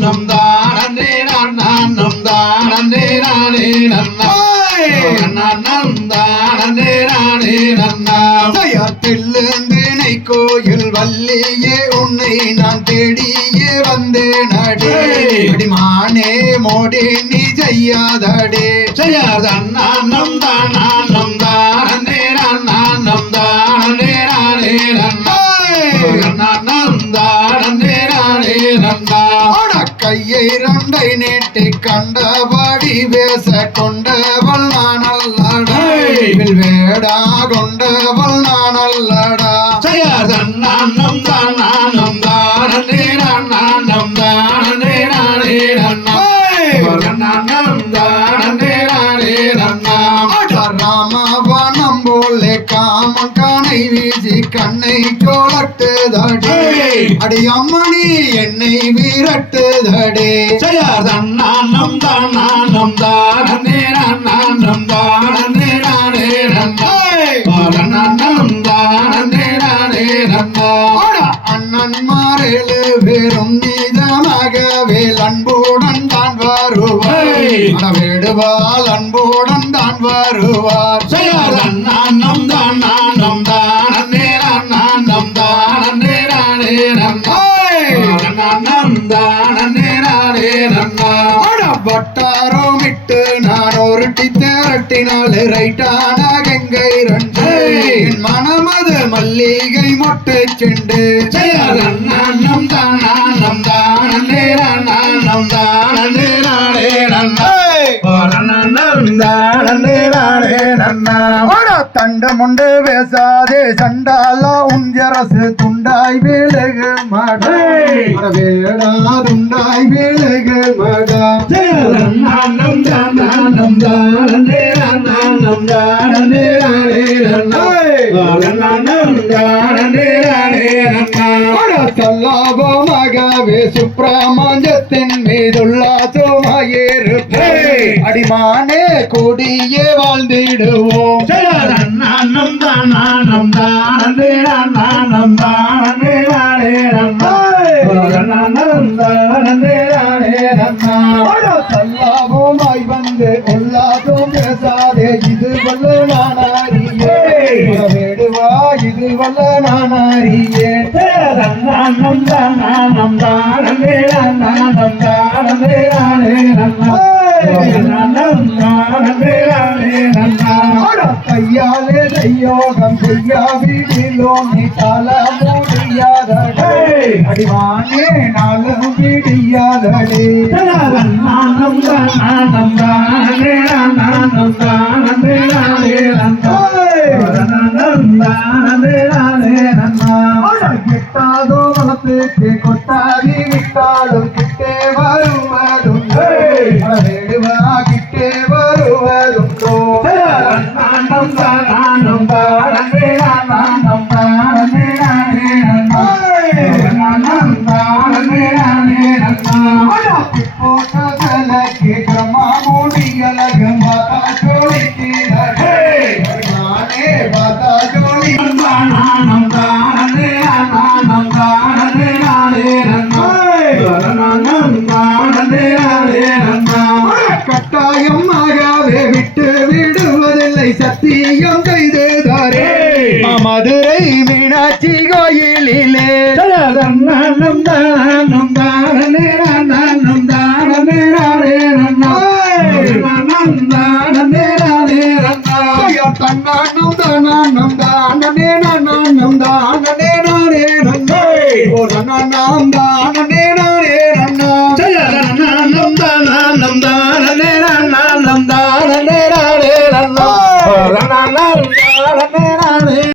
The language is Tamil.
நம் தானே நம் தானே நானே நன்னா. நம் தானே நானே நன்னா. தில்லுந்தினை கோயில் வள்ளியே உன்னை நான் தேடியே வந்தேன் அடே அடிமானே மோடி நீ செய்யாதடே. நம் தானம் தானே நீட்டி கண்டபடி பேச கொண்டவள் நான் அல்லடா. வேடா கொண்டவள் நான் வீசி கண்ணை சோழட்டுதடே அடி அம்மணி என்னை விரட்டுதடே. நம் தானம் தானே நம் தானே நானே நம் தானே நானே நன்னா அண்ணன் மாறேழு பேரும் நீதமாகவே அன்புடன் தான் வருவார். வேடுவாள் அன்புடன் தான் வருவார். நம் நன்னா வட்டாரம் விட்டு நான் ஒருட்டி திரட்டினால் ரைட்டான கங்கை ரெண்டு. என் மனமது மல்லிகை மொட்டு செண்டு. நம் தானம் தானே நம் தானே நானே தண்டமுண்டு பேசாதே சண்டாலா உஞ்சரசு துண்டாய் விலகு மாடா. வேடாதுண்டாய் விலகு சல்லாபமாகவே சுப்பிரமஞ்சத்தின் மீதுள்ள சுமையிருப்பே அடிமானே கொடியே வாழ்ந்திடுவோம். நம் தானம் தானே நம் தானே நானே நன்னா நம் தானே சல்லாபமாய் வந்து கொள்ளாதும் பேசாதே இது வல்ல நானாரியே. வேடுவா இது வல்ல நானாரியே. நம் தானம் தானே நம் தானே நானே நன்னா நம் தானே நானே நன்னா கையாலே தையோகம் செய்யாவிடிலோ நீ தல முடியாதடே அடிவானே நாளும் விடியாதடே நானம் தானம் தானே நானம் வேடுவா கிட்டே வருவதுண்டோ? நானம் தானம் தானே நானம் தானே நானே நானம் தானே நானே முடியலகு மாதா ஜோடிக்கிறே சத்தியம் செய்துதாரே. மதுரை மீனாட்சி கோயிலிலே. நானம் தானம் தானே நானம் தானே நானே நன்னா நானம் தானே நானே நன்னா தன்னானும் தானானும் தானே நானும் ಮೇಡ